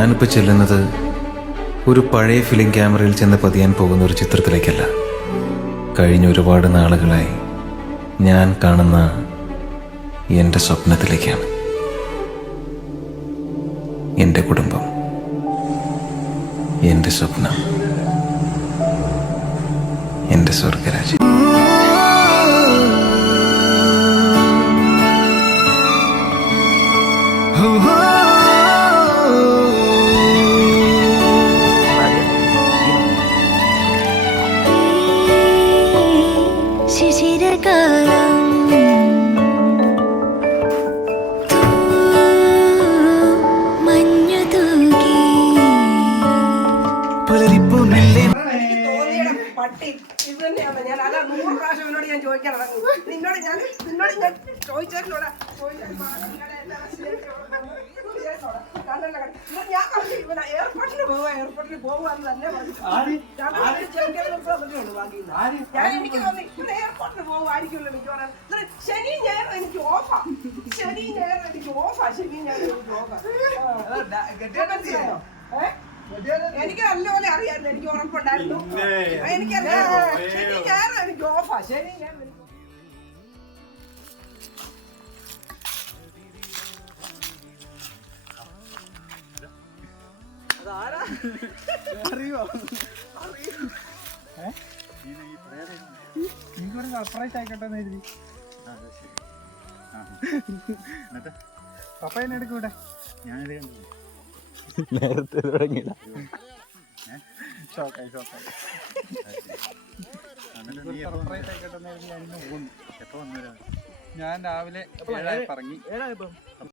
ഞാനിപ്പോൾ ചെല്ലുന്നത് ഒരു പഴയ ഫിലിം ക്യാമറയിൽ ചെന്ന് പതിയാൻ പോകുന്ന ഒരു ചിത്രത്തിലേക്കല്ല. കഴിഞ്ഞ ഒരുപാട് നാളുകളായി ഞാൻ കാണുന്ന എൻ്റെ സ്വപ്നത്തിലേക്കാണ്. എൻ്റെ കുടുംബം, എൻ്റെ സ്വപ്നം, എൻ്റെ സ്വർഗരാജ്യം. പട്ടി ഇത് തന്നെയാണ്. ഞാൻ അതാ 100 പ്രാവശ്യം എന്നോട് ഞാൻ ചോദിക്കാൻ നിന്നോട് ഞാൻ ചോദിച്ചോടാ ഞാൻ എയർപോർട്ടിന് പോവാന്ന് തന്നെ ഞാൻ എനിക്ക് തോന്നി ഇവിടെ എയർപോർട്ടിന് പോകുമായിരിക്കുമല്ലോ മിക്കവാറും. ശനി ഞായർ എനിക്ക് ഓഫാ, ശനി ഞായർ എനിക്ക് ഓഫാ, ശനി ഞായർ എനിക്ക് ഓഫാ. എനിക്ക് നല്ലപോലെ അറിയായിരുന്നു, എനിക്ക് ഉറപ്പുണ്ടായിരുന്നു. എനിക്കറിയാം ശനി ഞായർ എനിക്ക് ഓഫാ, ശനി ഞായർ സർപ്രൈസ് ആയിക്കോട്ടെ എഴുതി. പപ്പനെ എടുക്കൂടെ? ഞാനിത് കണ്ടു നേരത്തെ തുടങ്ങിയില്ല. സർപ്രൈസ് ആയിക്കോട്ടെ ഞാൻ രാവിലെ 7 പറഞ്ഞി.